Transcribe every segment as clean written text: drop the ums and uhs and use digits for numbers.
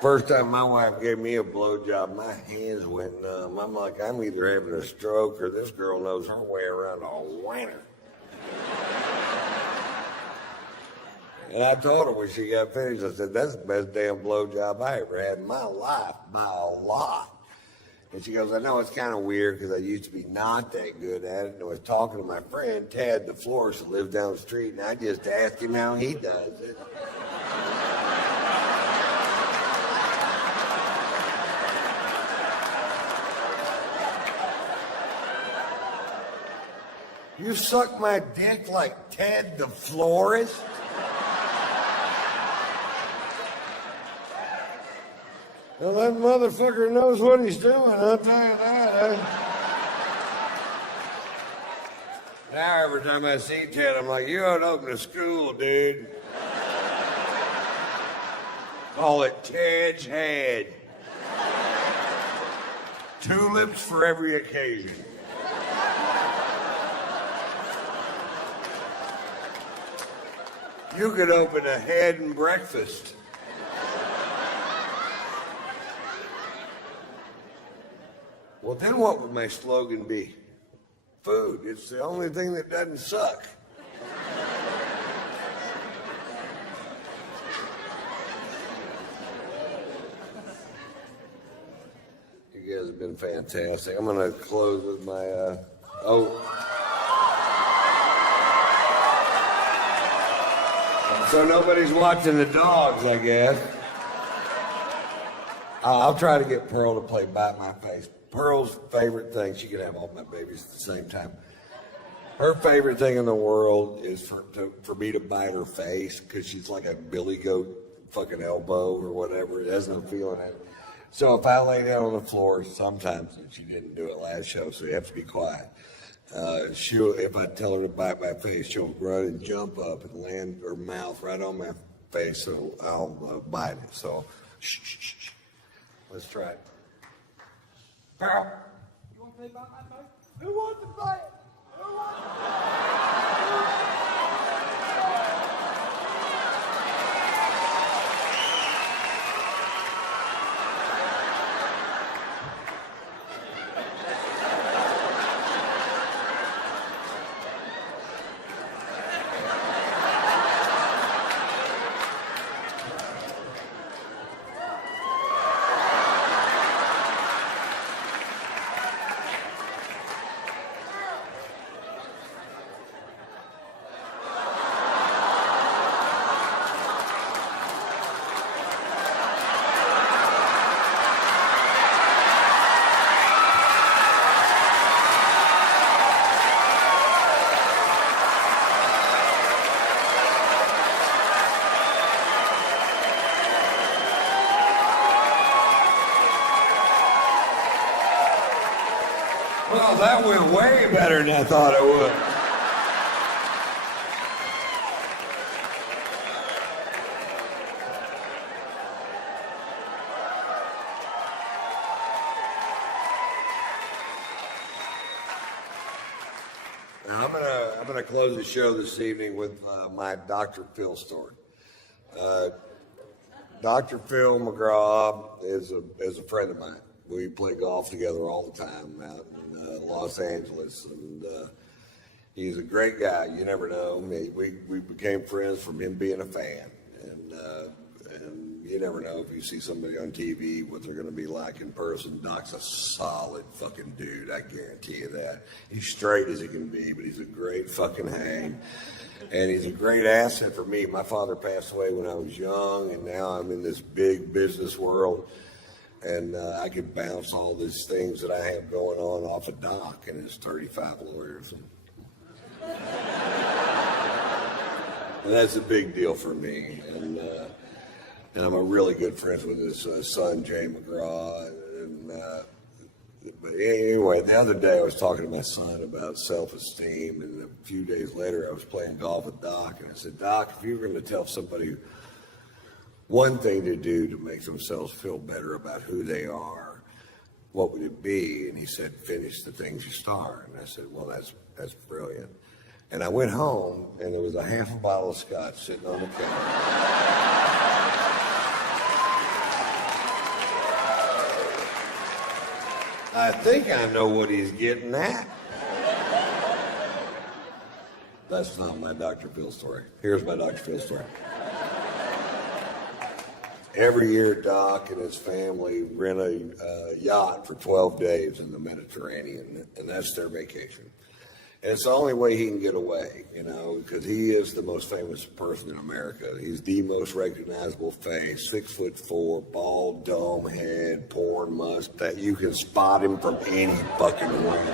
First time my wife gave me a blowjob, my hands went numb. I'm like, I'm either having a stroke or this girl knows her way around a winner. And I told her when she got finished, I said, that's the best damn blowjob I ever had in my life, by a lot. And she goes, I know it's kind of weird because I used to be not that good at it. And I was talking to my friend Ted the Florist who lived down the street, and I just asked him how he does it. You suck my dick like Ted the Florist? Well, that motherfucker knows what he's doing, I'll tell you that. Now every time I see Ted, I'm like, you ought to open a school, dude. Call it Ted's Head. Tulips for every occasion. You could open a head and breakfast. Well, then what would my slogan be? Food. It's the only thing that doesn't suck. You guys have been fantastic. I'm going to close with my, So nobody's watching the dogs, I guess. I'll try to get Pearl to play Bite My Face. Pearl's favorite thing, she can have all my babies at the same time. Her favorite thing in the world is for me to bite her face because she's like a billy goat fucking elbow or whatever. It has no feeling in it. So if I lay down on the floor, sometimes, and she didn't do it last show, so you have to be quiet. If I tell her to bite my face, she'll run and jump up and land her mouth right on my face, so I'll bite it. So, shh. Let's try it. Pearl, you want to play bite my face? Who wants to play it? Who wants to play it? Well, that went way better than I thought it would. Now, I'm gonna close the show this evening with my Dr. Phil story. Dr. Phil McGraw is a friend of mine. We play golf together all the time out in Los Angeles, and he's a great guy. You never know. We became friends from him being a fan, and you never know if you see somebody on TV what they're going to be like in person. Doc's a solid fucking dude, I guarantee you that. He's straight as he can be, but he's a great fucking hang, and he's a great asset for me. My father passed away when I was young, and now I'm in this big business world. And I could bounce all these things that I have going on off of Doc and his 35 lawyers. And that's a big deal for me. And I'm a really good friend with his son, Jay McGraw. But anyway, the other day I was talking to my son about self-esteem, and a few days later I was playing golf with Doc, and I said, Doc, if you were going to tell somebody one thing to do to make themselves feel better about who they are, what would it be? And he said, finish the things you start. And I said, well, that's brilliant. And I went home, and there was a half a bottle of scotch sitting on the counter. I think I know what he's getting at. That's not my Dr. Phil story. Here's my Dr. Phil story. Every year, Doc and his family rent a yacht for 12 days in the Mediterranean, and that's their vacation. And it's the only way he can get away, you know, because he is the most famous person in America. He's the most recognizable face, 6'4", bald dome head, porn mustache. You can spot him from any fucking room.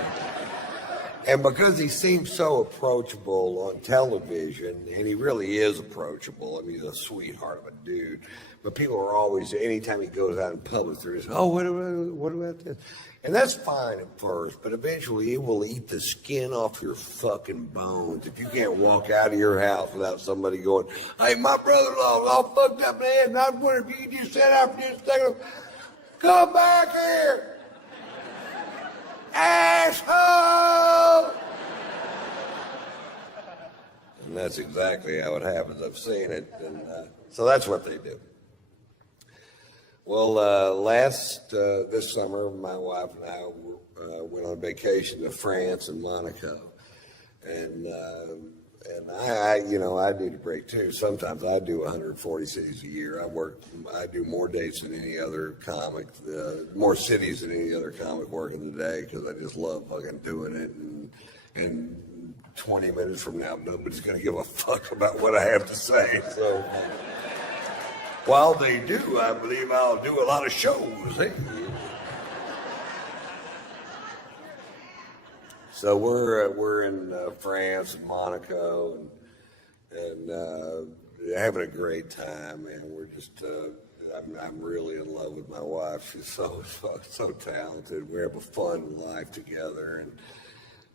And because he seems so approachable on television, and he really is approachable, I mean, he's a sweetheart of a dude, but people are always, anytime he goes out in public, they're just, oh, what about this? And that's fine at first, but eventually it will eat the skin off your fucking bones if you can't walk out of your house without somebody going, hey, my brother-in-law's all fucked up in the head, and I was wondering if you could just sit out for just a second. Come back here! Asshole! And that's exactly how it happens. I've seen it, and so that's what they do. Well, this summer, my wife and I went on vacation to France and Monaco, and I need a break too. Sometimes I do 140 cities a year. I do more dates than any other comic, more cities than any other comic working today because I just love fucking doing it. And 20 minutes from now, nobody's going to give a fuck about what I have to say. So while they do, I believe I'll do a lot of shows. Hey? So we're in France and Monaco and having a great time, man. We're just I'm really in love with my wife. She's so talented. We have a fun life together,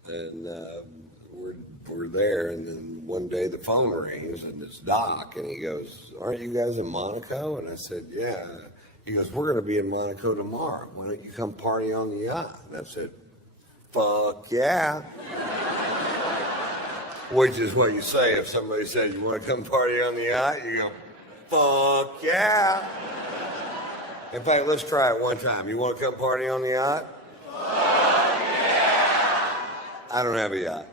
and we're there. And then one day the phone rings and it's Doc, and he goes, "Aren't you guys in Monaco?" And I said, "Yeah." He goes, "We're going to be in Monaco tomorrow. Why don't you come party on the yacht?" And I said, "Fuck yeah." Which is what you say if somebody says, "You want to come party on the yacht?" You go, "Fuck yeah." In fact, let's try it one time. You want to come party on the yacht? Fuck yeah. I don't have a yacht.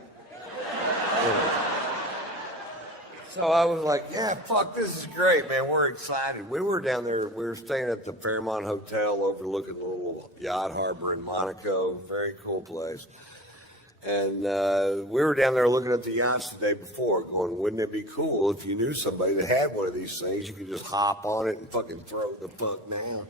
So I was like, yeah, fuck, this is great, man. We're excited. We were down there. We were staying at the Fairmont Hotel overlooking the little yacht harbor in Monaco. Very cool place. And we were down there looking at the yachts the day before, going, wouldn't it be cool if you knew somebody that had one of these things? You could just hop on it and fucking throw it the fuck down.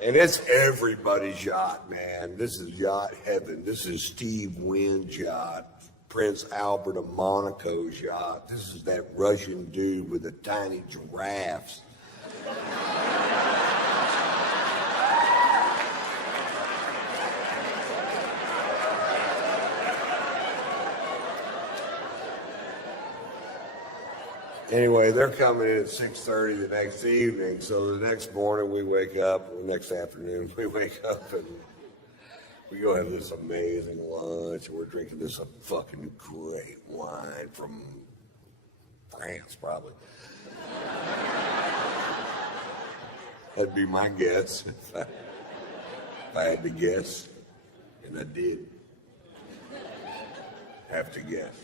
And it's everybody's yacht, man. This is yacht heaven. This is Steve Wynn's yacht. Prince Albert of Monaco's yacht. This is that Russian dude with the tiny giraffes. Anyway, they're coming in at 6:30 the next evening. So the next morning we wake up, or next afternoon we wake up and we go have this amazing lunch. And we're drinking this fucking great wine from France, probably. That'd be my guess if I had to guess, and I did have to guess.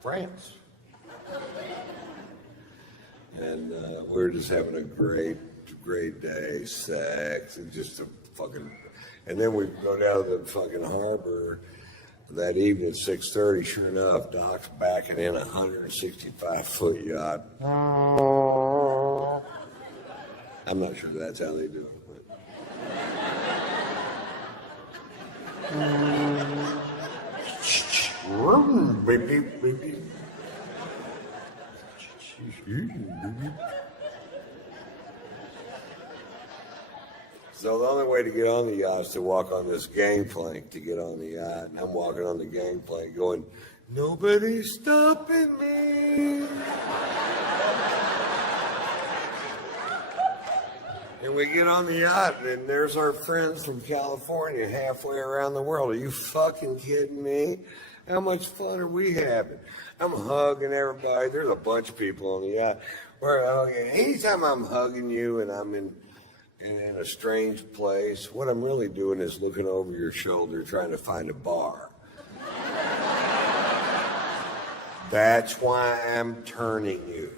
France. And we're just having a great day, sex, and just a fucking, and then we go down to the fucking harbor that evening at 6:30. Sure enough, Doc's backing in a 165-foot yacht. I'm not sure that's how they do it. Beep, beep, beep, beep. So the only way to get on the yacht is to walk on this gangplank to get on the yacht. And I'm walking on the gangplank going, nobody's stopping me. And we get on the yacht, and there's our friends from California halfway around the world. Are you fucking kidding me? How much fun are we having? I'm hugging everybody. There's a bunch of people on the yacht. We're hugging. Anytime I'm hugging you and I'm in and in a strange place, what I'm really doing is looking over your shoulder trying to find a bar. That's why I'm turning you.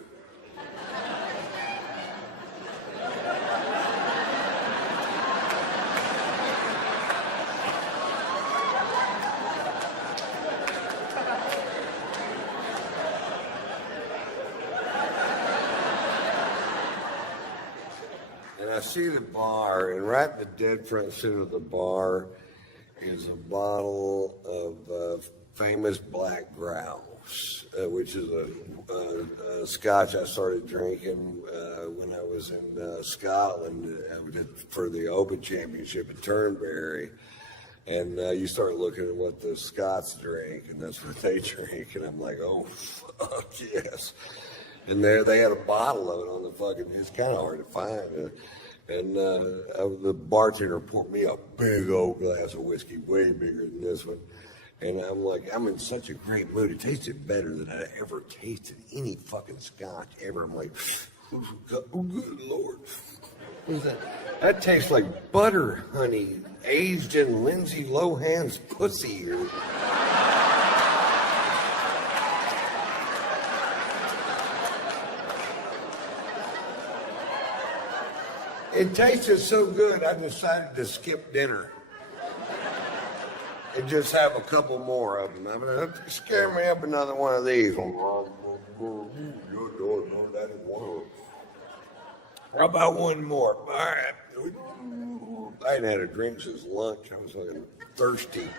And I see the bar, and right in the dead front center of the bar is a bottle of famous black grouse, which is a scotch I started drinking when I was in Scotland for the Open Championship at Turnberry. And you start looking at what the Scots drink, and that's what they drink, and I'm like, oh, fuck, yes. And there they had a bottle of it on the fucking, it's kind of hard to find. And the bartender poured me a big old glass of whiskey, way bigger than this one. And I'm like, I'm in such a great mood. It tasted better than I ever tasted any fucking scotch ever. I'm like, oh, good Lord. What is that? That tastes like butter, honey, aged in Lindsay Lohan's pussy. It tasted so good, I decided to skip dinner and just have a couple more of them. I mean, scare me up another one of these. That is one of them. How about one more? All right. I hadn't had a drink since lunch. I was fucking thirsty.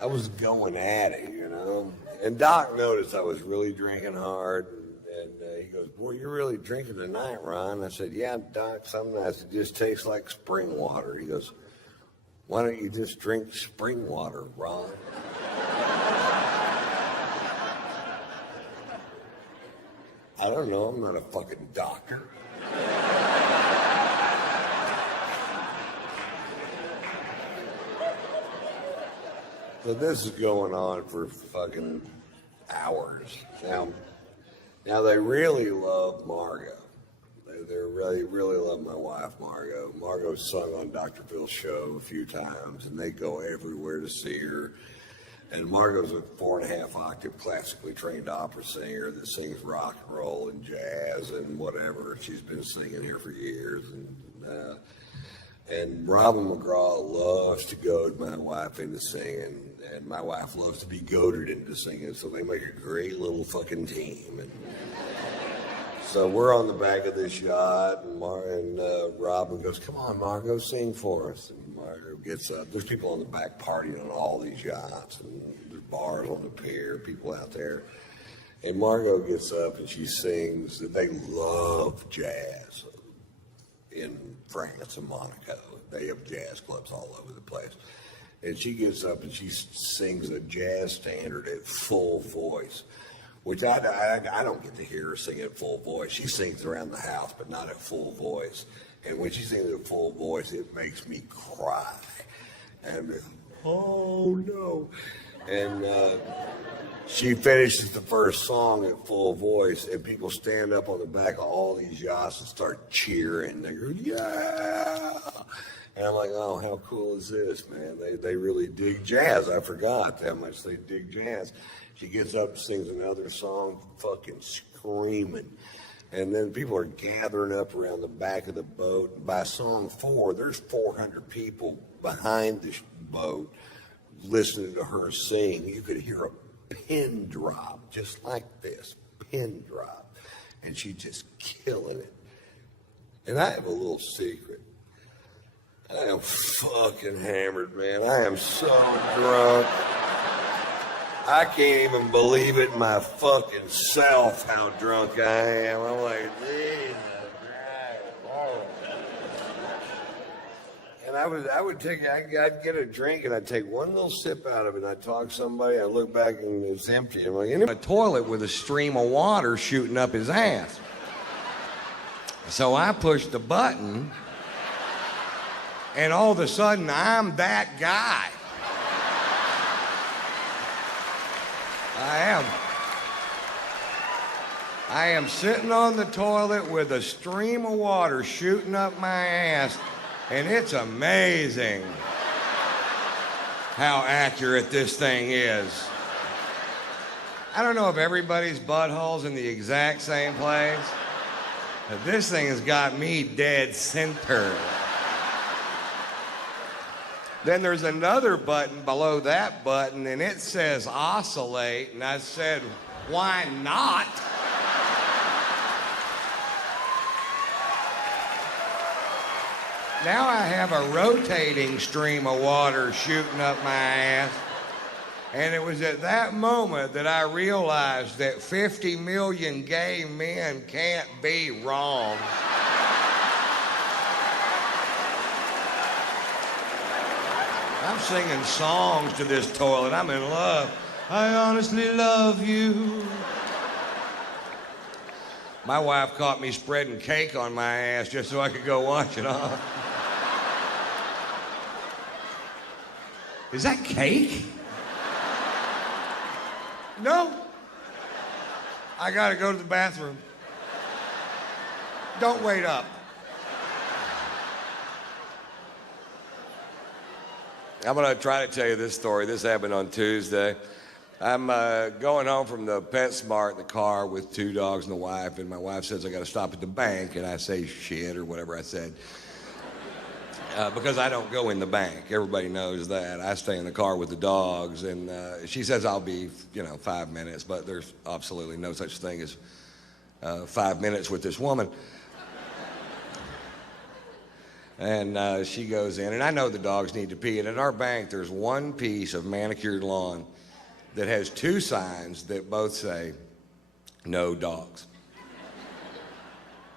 I was going at it, you know. And Doc noticed I was really drinking hard. And he goes, boy, you're really drinking tonight, Ron. I said, yeah, Doc, some nights it just tastes like spring water. He goes, why don't you just drink spring water, Ron? I don't know. I'm not a fucking doctor. So this is going on for fucking hours. Now they really love Margot. They really love my wife, Margot. Margot's sung on Dr. Phil's show a few times, and they go everywhere to see her. And Margot's a 4.5 octave classically trained opera singer that sings rock and roll and jazz and whatever. She's been singing here for years. And Robin McGraw loves to goad my wife into singing, and my wife loves to be goaded into singing, so they make a great little fucking team. And so we're on the back of this yacht, and Robin goes, come on, Margot, sing for us. And Margot gets up. There's people on the back partying on all these yachts, and there's bars on the pier, people out there. And Margot gets up and she sings. They love jazz in France and Monaco. They have jazz clubs all over the place. And she gets up and she sings a jazz standard at full voice, which I don't get to hear her sing at full voice. She sings around the house, but not at full voice. And when she sings at full voice, it makes me cry. And, oh no. And she finishes the first song at full voice, and people stand up on the back of all these yachts and start cheering. They go, yeah! And I'm like, oh, how cool is this, man? They really dig jazz. I forgot how much they dig jazz. She gets up and sings another song, fucking screaming. And then people are gathering up around the back of the boat. By song 4, there's 400 people behind the boat listening to her sing. You could hear a pin drop, just like this, pin drop. And she's just killing it. And I have a little secret. I am fucking hammered, man. I am so drunk. I can't even believe it my fucking self how drunk I am. I'm like, Jesus Christ. And I'd get a drink and I'd take one little sip out of it and I'd talk to somebody, I'd look back and it's empty. I'm like, in a toilet with a stream of water shooting up his ass. So I pushed the button, and all of a sudden I'm that guy. I am. I am sitting on the toilet with a stream of water shooting up my ass, and it's amazing how accurate this thing is. I don't know if everybody's butthole's in the exact same place, but this thing has got me dead center. Then there's another button below that button, and it says oscillate, and I said, why not? Now I have a rotating stream of water shooting up my ass. And it was at that moment that I realized that 50 million gay men can't be wrong. I'm singing songs to this toilet. I'm in love. I honestly love you. My wife caught me spreading cake on my ass just so I could go wash it off. Is that cake? No. I gotta go to the bathroom. Don't wait up. I'm gonna try to tell you this story. This happened on Tuesday. I'm going home from the PetSmart in the car with 2 dogs and a wife, and my wife says I gotta stop at the bank, and I say shit or whatever I said. Because I don't go in the bank. Everybody knows that. I stay in the car with the dogs, and she says I'll be, 5 minutes, but there's absolutely no such thing as 5 minutes with this woman. And she goes in, and I know the dogs need to pee, and at our bank there's one piece of manicured lawn that has 2 signs that both say, no dogs.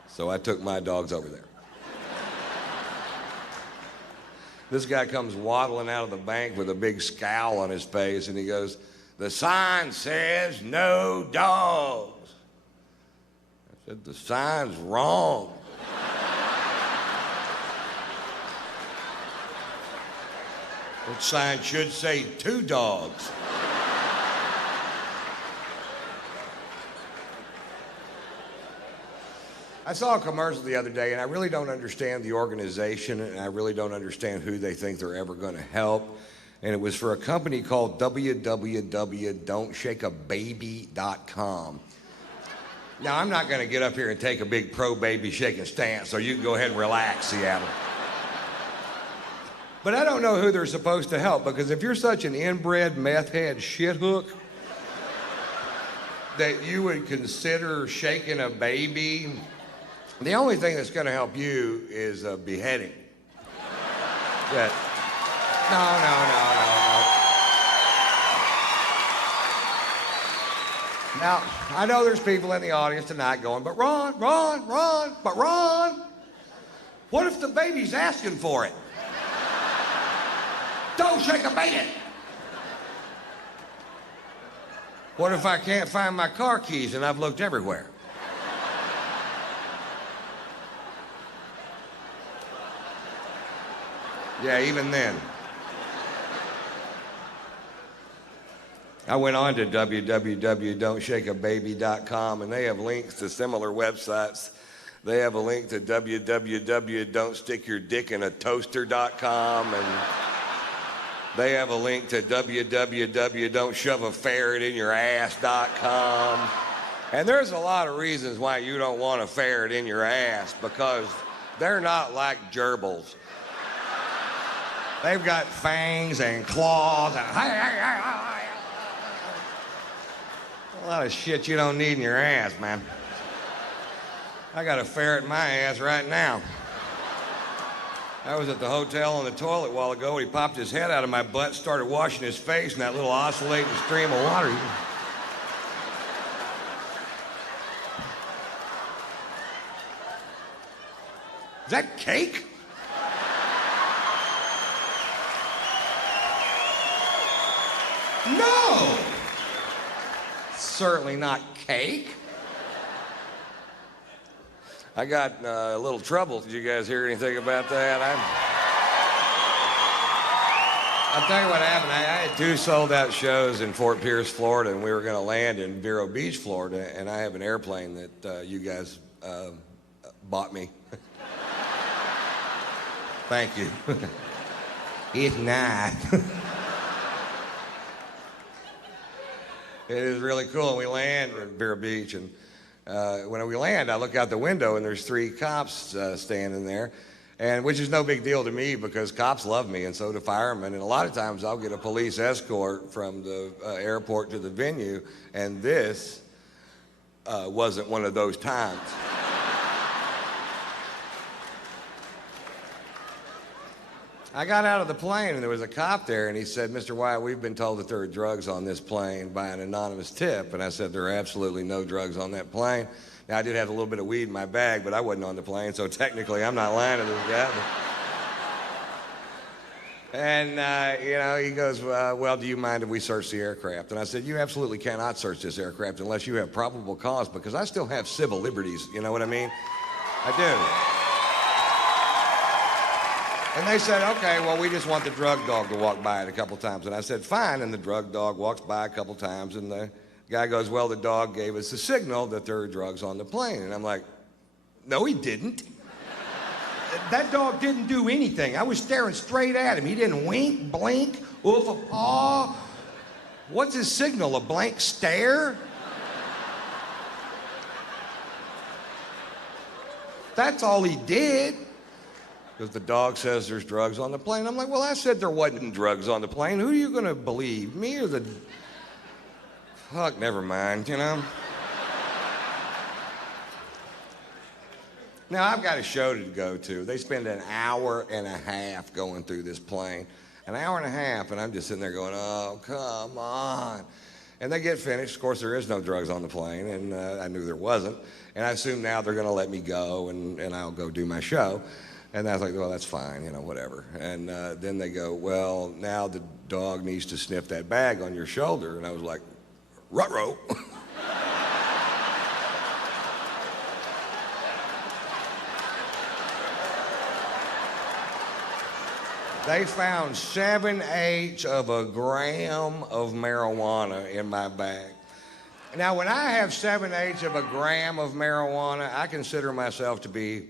So I took my dogs over there. This guy comes waddling out of the bank with a big scowl on his face, and he goes, the sign says no dogs. I said, the sign's wrong. That sign should say 2 dogs. I saw a commercial the other day, and I really don't understand the organization, and I really don't understand who they think they're ever going to help. And it was for a company called www.don'tshakeababy.com. Now, I'm not going to get up here and take a big pro-baby shaking stance, so you can go ahead and relax, Seattle. But I don't know who they're supposed to help, because if you're such an inbred meth head shithook that you would consider shaking a baby, the only thing that's going to help you is a beheading. That, no. Now, I know there's people in the audience tonight going, but Ron, what if the baby's asking for it? Don't shake a baby. What if I can't find my car keys and I've looked everywhere? Yeah, even then. I went on to www.don'tshakeababy.com, and they have links to similar websites. They have a link to www.don'tstickyourdickinaToaster.com, and they have a link to www.don'tshoveaferretInYourAss.com. And there's a lot of reasons why you don't want a ferret in your ass, because they're not like gerbils. They've got fangs and claws and a lot of shit you don't need in your ass, man. I got a ferret in my ass right now. I was at the hotel on the toilet a while ago, and he popped his head out of my butt, started washing his face in that little oscillating stream of water. Is that cake? No! Certainly not cake. I got a little trouble. Did you guys hear anything about that? I'll tell you what happened. I had 2 sold-out shows in Fort Pierce, Florida, and we were going to land in Vero Beach, Florida, and I have an airplane that you guys bought me. Thank you. It's nice. It is really cool. And we land at Vero Beach, and when we land, I look out the window, and there's 3 cops standing there, and which is no big deal to me because cops love me, and so do firemen. And a lot of times I'll get a police escort from the airport to the venue, and this wasn't one of those times. I got out of the plane, and there was a cop there, and he said, "Mr. Wyatt, we've been told that there are drugs on this plane by an anonymous tip." And I said, "There are absolutely no drugs on that plane." Now, I did have a little bit of weed in my bag, but I wasn't on the plane, so technically I'm not lying to this guy. And, he goes, "Well, do you mind if we search the aircraft?" And I said, "You absolutely cannot search this aircraft unless you have probable cause, because I still have civil liberties." You know what I mean? I do. And they said, "Okay, well, we just want the drug dog to walk by it a couple times." And I said, "Fine." And the drug dog walks by a couple times, and the guy goes, "Well, the dog gave us a signal that there are drugs on the plane." And I'm like, "No, he didn't. That dog didn't do anything. I was staring straight at him. He didn't wink, blink, oof a paw. What's his signal, a blank stare? That's all he did." Because the dog says there's drugs on the plane. I'm like, "Well, I said there wasn't drugs on the plane. Who are you going to believe, me or the..." Fuck, never mind, Now, I've got a show to go to. They spend an hour and a half going through this plane. An hour and a half, and I'm just sitting there going, "Oh, come on." And they get finished. Of course, there is no drugs on the plane, and I knew there wasn't. And I assume now they're going to let me go, and I'll go do my show. And I was like, "Well, that's fine, whatever." And then they go, "Well, now the dog needs to sniff that bag on your shoulder." And I was like, "Ruh-roh." They found 7/8 of a gram of marijuana in my bag. Now, when I have 7/8 of a gram of marijuana, I consider myself to be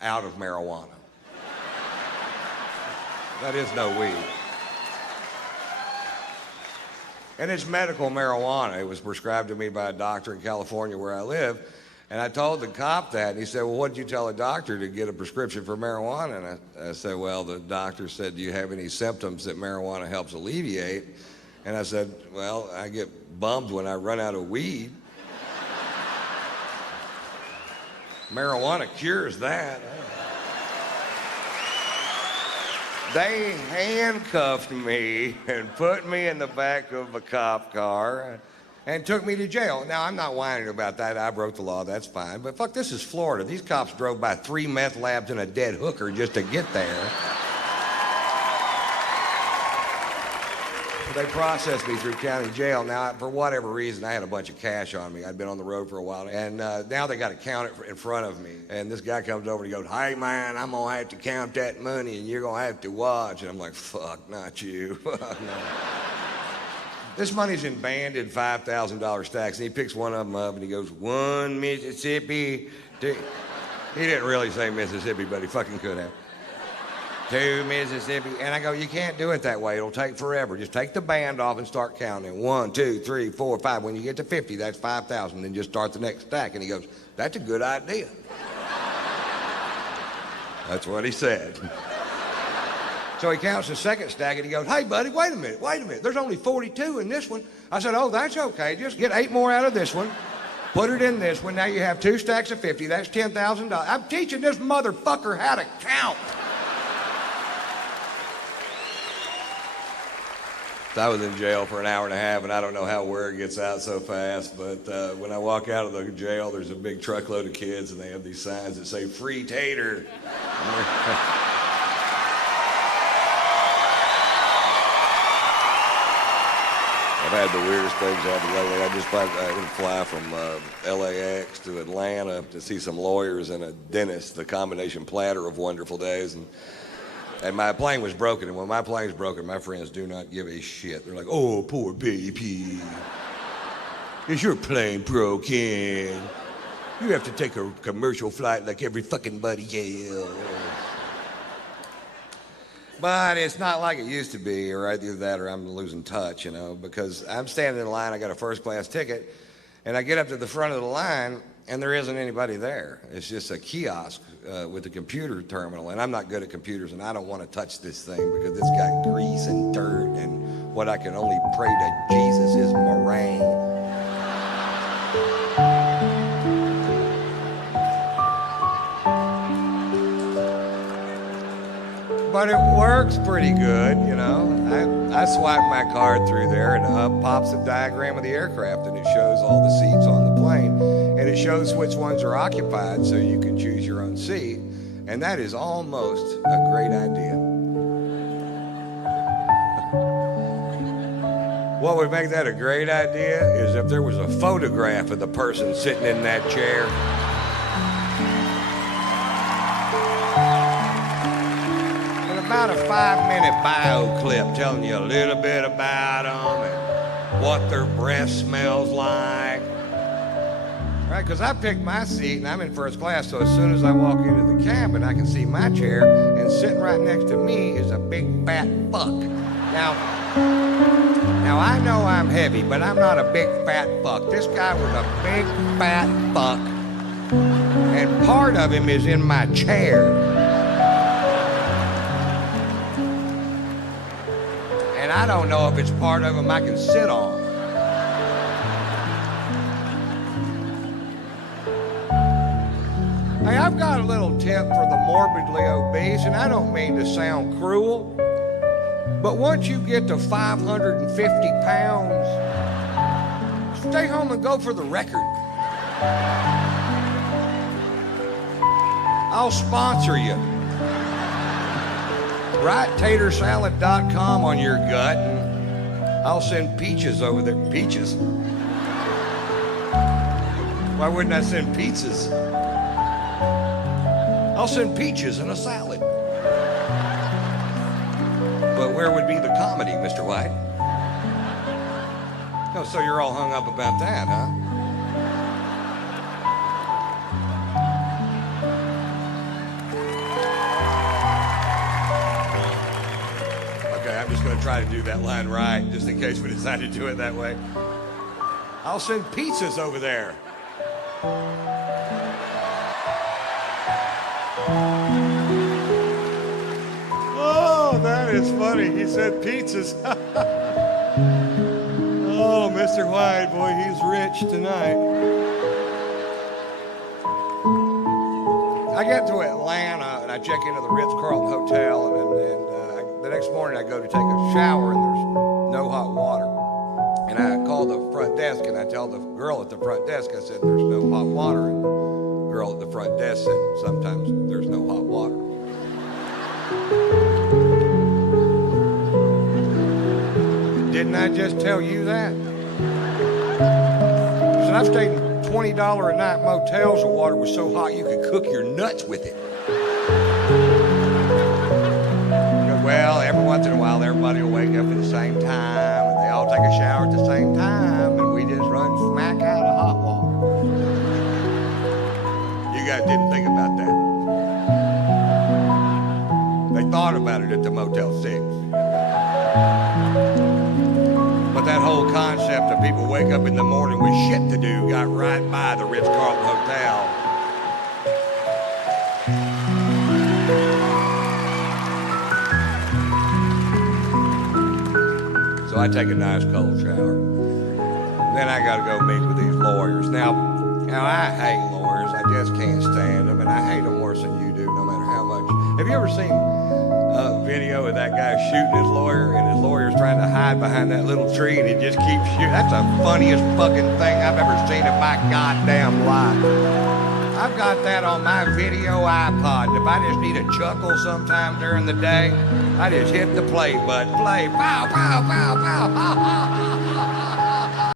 out of marijuana. That is no weed. And it's medical marijuana. It was prescribed to me by a doctor in California where I live. And I told the cop that, and he said, "Well, what did you tell a doctor to get a prescription for marijuana?" And I said, "Well, the doctor said, 'Do you have any symptoms that marijuana helps alleviate?' And I said, 'Well, I get bummed when I run out of weed.' Marijuana cures that." They handcuffed me and put me in the back of a cop car and took me to jail. Now, I'm not whining about that. I broke the law. That's fine. But fuck, this is Florida. These cops drove by 3 meth labs and a dead hooker just to get there. They processed me through county jail. Now, for whatever reason, I had a bunch of cash on me. I'd been on the road for a while. And now they got to count it in front of me. And this guy comes over and he goes, "Hey, man, I'm going to have to count that money, and you're going to have to watch." And I'm like, "Fuck, not you." No. This money's in banded $5,000 stacks. And he picks one of them up, and he goes, "1 Mississippi. 2. He didn't really say Mississippi, but he fucking could have. 2 Mississippi. And I go, "You can't do it that way. It'll take forever. Just take the band off and start counting. 1, 2, 3, 4, 5. When you get to 50, that's 5,000. Then just start the next stack." And he goes, "That's a good idea." That's what he said. So he counts the second stack, and he goes, "Hey, buddy, wait a minute. There's only 42 in this one." I said, "Oh, that's okay. Just get 8 more out of this one. Put it in this one. Now you have 2 stacks of 50. That's $10,000. I'm teaching this motherfucker how to count." I was in jail for an hour and a half, and I don't know how word gets out so fast, but when I walk out of the jail, there's a big truckload of kids, and they have these signs that say, "Free Tater." I've had the weirdest things happen lately. I didn't fly from LAX to Atlanta to see some lawyers and a dentist, the combination platter of wonderful days. And And my plane was broken, and when my plane's broken, my friends do not give a shit. They're like, oh, poor baby. Is your plane broken? You have to take a commercial flight like every fucking buddy else. But it's not like it used to be, or either that or I'm losing touch, you know, because I'm standing in line, I got a first class ticket, and I get up to the front of the line, and there isn't anybody there. It's just a kiosk with a computer terminal, and I'm not good at computers, and I don't want to touch this thing because it's got grease and dirt, and what I can only pray to Jesus is meringue. But it works pretty good, you know. I swipe my card through there, and up pops a diagram of the aircraft, and it shows all the seats on the plane, and it shows which ones are occupied, so you can choose your own seat, and that is almost a great idea. What would make that a great idea is if there was a photograph of the person sitting in that chair. About a 5-minute bio clip telling you a little bit about them and what their breath smells like. Right, because I picked my seat and I'm in first class, so as soon as I walk into the cabin, I can see my chair, and sitting right next to me is a big fat fuck. Now I know I'm heavy, but I'm not a big fat fuck. This guy was a big fat fuck, and part of him is in my chair. And I don't know if it's part of them I can sit on. Hey, I've got a little tip for the morbidly obese, and I don't mean to sound cruel, but once you get to 550 pounds, stay home and go for the record. I'll sponsor you. Write tatersalad.com on your gut, and I'll send peaches over there. Peaches? Why wouldn't I send pizzas? I'll send peaches in a salad. But where would be the comedy, Mr. White? Oh, so you're all hung up about that, huh? I'm just going to try to do that line right, just in case we decide to do it that way. I'll send pizzas over there. Oh, that is funny. He said pizzas. Oh, Mr. White, boy, he's rich tonight. I get to Atlanta, and I check into the Ritz-Carlton Hotel, and the next morning I go to take a shower, and there's no hot water. And I call the front desk, and I tell the girl at the front desk, I said, there's no hot water. And the girl at the front desk said, sometimes there's no hot water. Didn't I just tell you that? I said, I've stayed in $20 a night motels. The water was so hot you could cook your nuts with it. Well, every once in a while, everybody will wake up at the same time, and they all take a shower at the same time, and we just run smack out of hot water. You guys didn't think about that. They thought about it at the Motel 6. But that whole concept of people wake up in the morning with shit to do got right by the Ritz-Carlton Hotel. So I take a nice cold shower. Then I got to go meet with these lawyers. Now I hate lawyers. I just can't stand them, and I hate them worse than you do, no matter how much. Have you ever seen a video of that guy shooting his lawyer, and his lawyer's trying to hide behind that little tree, and he just keeps shooting? That's the funniest fucking thing I've ever seen in my goddamn life. I've got that on my video iPod. If I just need a chuckle sometime during the day, I just hit the play button. Play, pow, pow, pow, pow, ha, ha, ha.